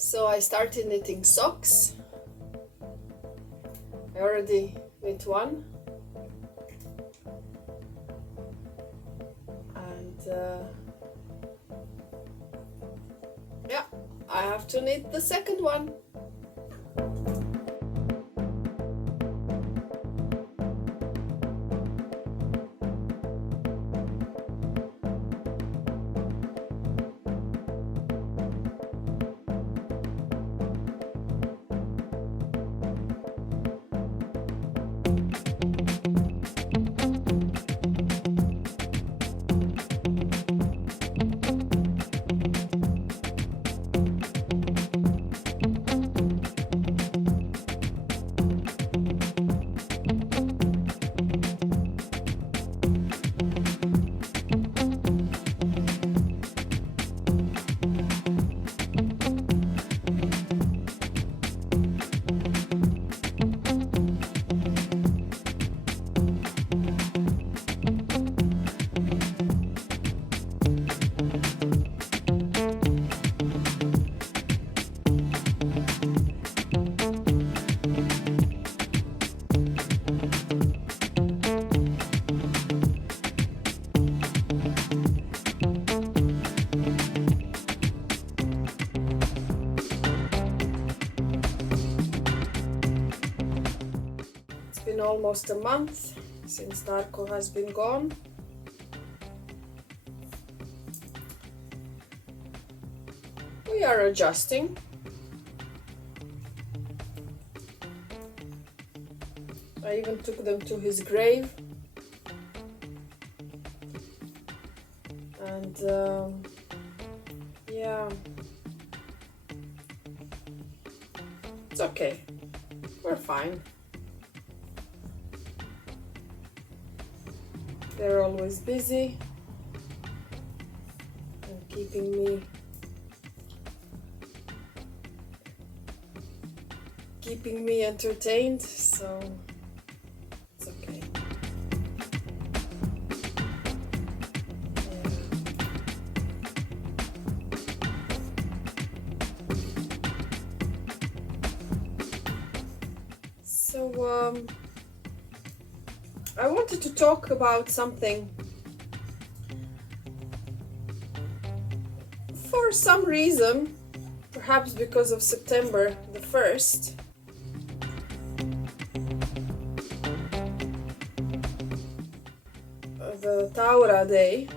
So I started knitting socks. I already knit one. And yeah, I have to knit the second one. It's been almost a month since Darko has been gone. We are adjusting. I even took them to his grave. And yeah, it's okay. We're fine. They're always busy and keeping me entertained, so it's okay. Yeah. So I wanted to talk about something. For some reason, perhaps because of September the 1st, the Taura Day,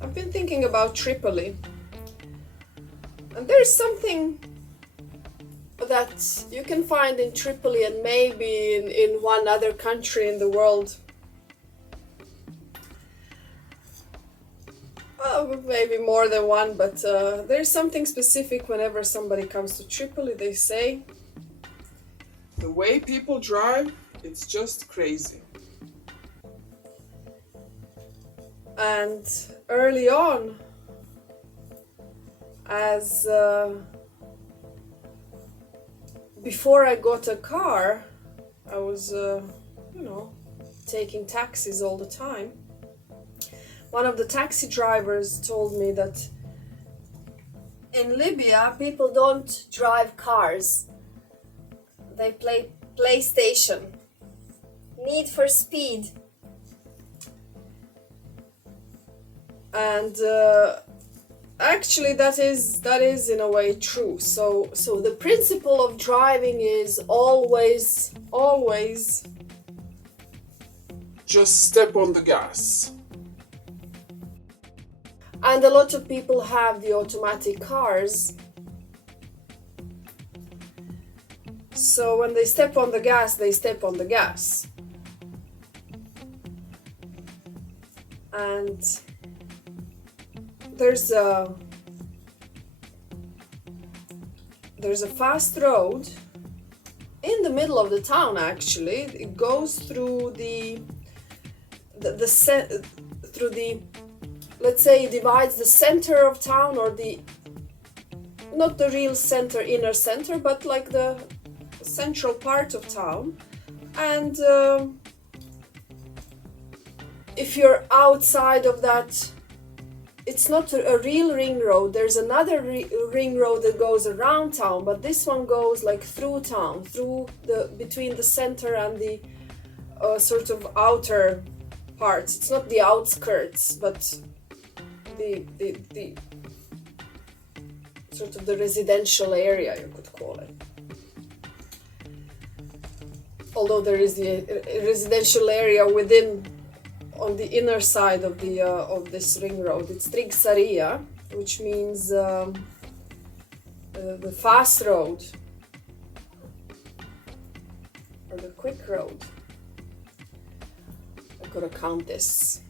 I've been thinking about Tripoli, and there's something that you can find in Tripoli and maybe in one other country in the world. Maybe more than one, but there's something specific whenever somebody comes to Tripoli. They say, the way people drive, it's just crazy. And early on, as before I got a car, I was, taking taxis all the time. One of the taxi drivers told me that in Libya, people don't drive cars. They play PlayStation. Need for Speed. And actually that is in a way true. So the principle of driving is always Just step on the gas. and a lot of people have the automatic cars. So when they step on the gas, they step on the gas. And there's a fast road in the middle of the town. Actually, it goes through let's say it divides the center of town, or not the real center, inner center, but like the central part of town, And if you're outside of that, it's not a real ring road. There's another ring road that goes around town, but this one goes like through town, through the between the center and the sort of outer parts. It's not the outskirts, but the sort of the residential area, you could call it. Although there is the residential area within, on the inner side of the of this ring road. It's Tripoli, which means the fast road or the quick road. I gotta count this.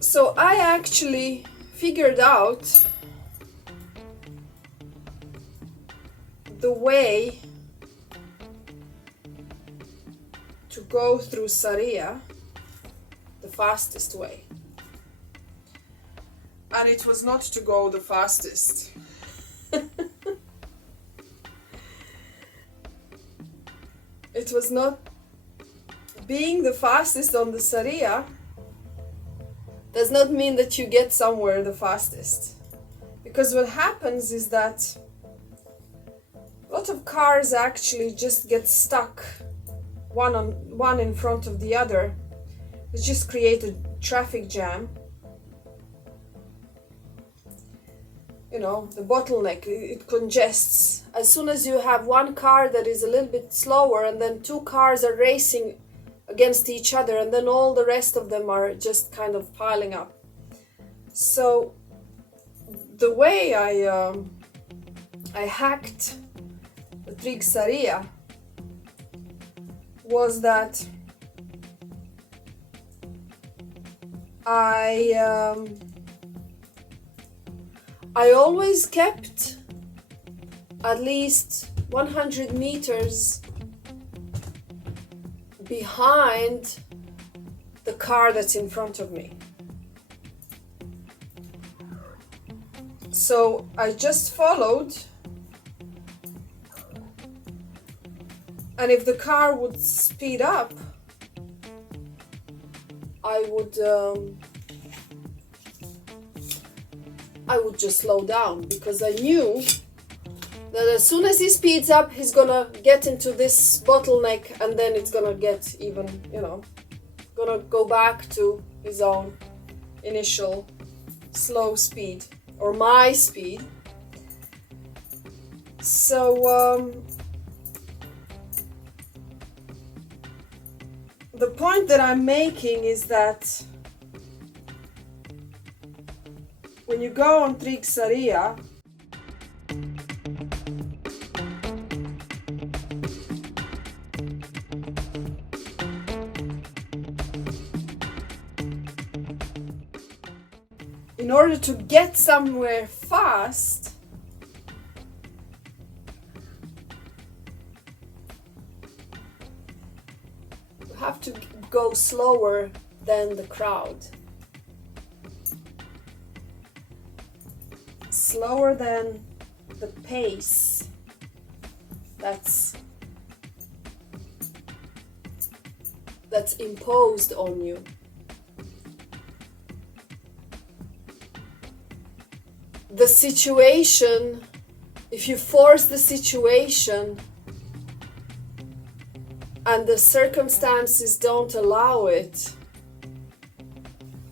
So I actually figured out the way to go through Saria, the fastest way. And it was not to go the fastest. It was not being the fastest on the Saria does not mean that you get somewhere the fastest. Because what happens is that a lot of cars actually just get stuck one in front of the other. It just creates a traffic jam. You know, the bottleneck, it congests. As soon as you have one car that is a little bit slower and then two cars are racing against each other, and then all the rest of them are just kind of piling up. So the way I hacked the Tripoli was that I always kept at least 100 meters behind the car that's in front of me. So I just followed, and if the car would speed up, I would just slow down, because I knew that as soon as he speeds up, he's gonna get into this bottleneck, and then it's gonna get even, gonna go back to his own initial slow speed, or my speed. So the point that I'm making is that when you go on Tripoli, in order to get somewhere fast, you have to go slower than the crowd. Slower than the pace that's imposed on you. The situation, if you force the situation and the circumstances don't allow it,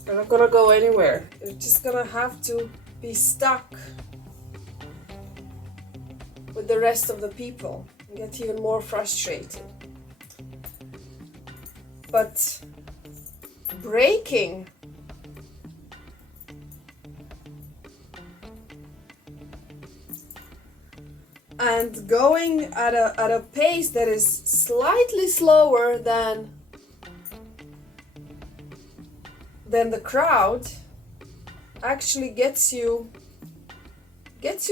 you're not gonna go anywhere. You're just gonna have to be stuck with the rest of the people and get even more frustrated. But braking and going at a pace that is slightly slower than the crowd actually gets you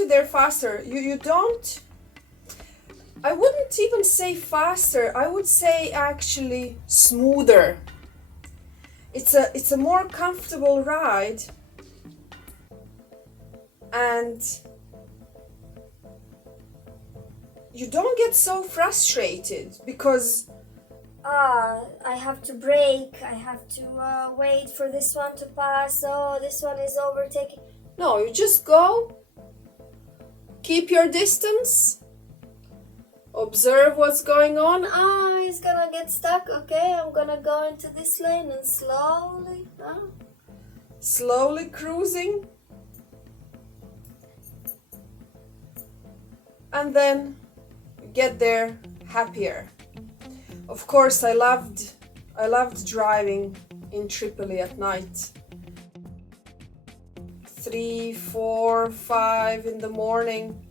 there faster. You don't, I wouldn't even say faster, I would say actually smoother. It's a more comfortable ride, and you don't get so frustrated because I have to brake, I have to wait for this one to pass, oh, this one is overtaking. no, you just go, keep your distance, observe what's going on. He's gonna get stuck, okay, I'm gonna go into this lane and Slowly cruising, and then get there happier. Of course, I loved driving in Tripoli at night. 3, 4, 5 in the morning.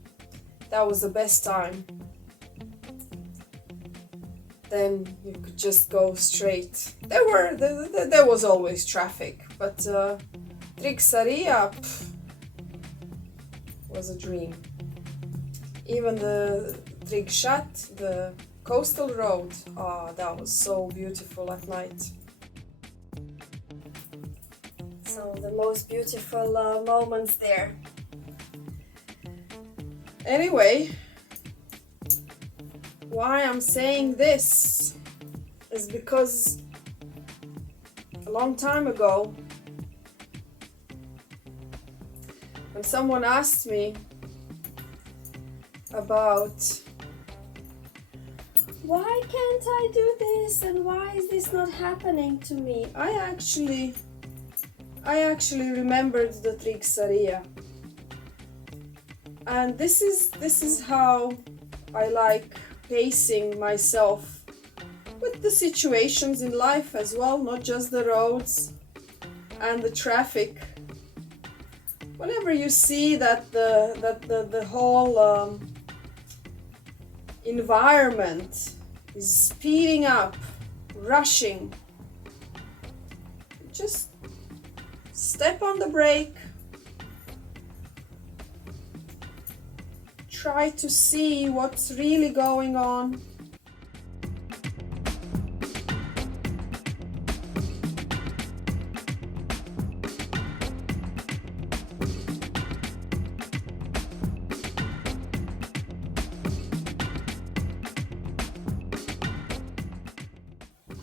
That was the best time. Then you could just go straight. There was always traffic, but Trixaria was a dream. Even the Trigshat, the coastal road, that was so beautiful at night. So the most beautiful moments there. Anyway, why I'm saying this is because a long time ago, when someone asked me about why can't I do this and why is this not happening to me, I actually remembered the Trixaria. And this is how I like pacing myself with the situations in life as well, not just the roads and the traffic. Whenever you see that the whole environment is speeding up, rushing, just step on the brake. Try to see what's really going on.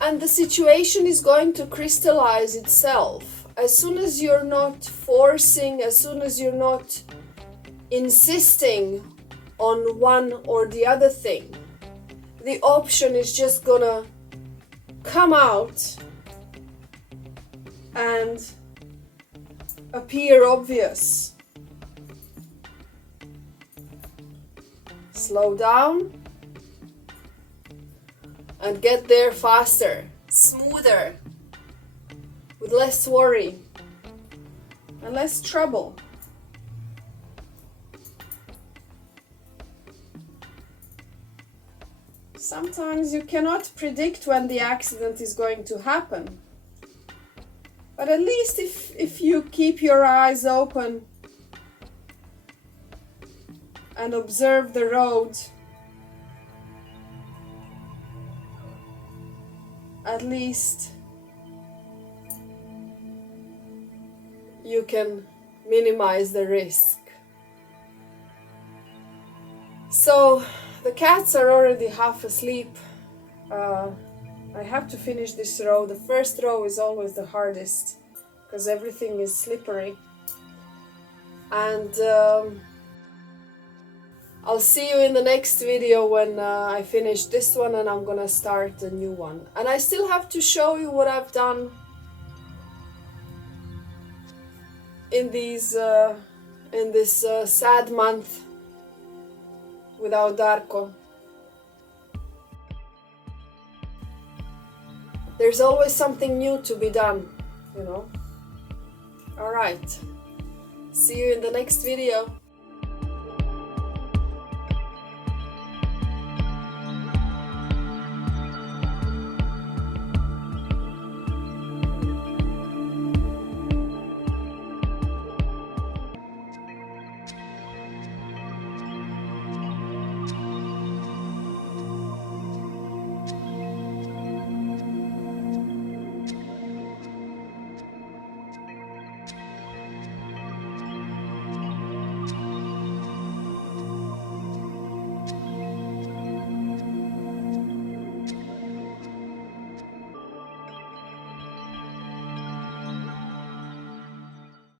And the situation is going to crystallize itself. As soon as you're not forcing, as soon as you're not insisting on one or the other thing, the option is just gonna come out and appear obvious. Slow down and get there faster, smoother, with less worry and less trouble. Sometimes you cannot predict when the accident is going to happen. But at least if you keep your eyes open and observe the road, at least you can minimize the risk. So the cats are already half asleep. I have to finish this row. The first row is always the hardest because everything is slippery. And I'll see you in the next video when I finish this one and I'm gonna start a new one. And I still have to show you what I've done in this sad month without Darko. There's always something new to be done, you know. Alright. See you in the next video.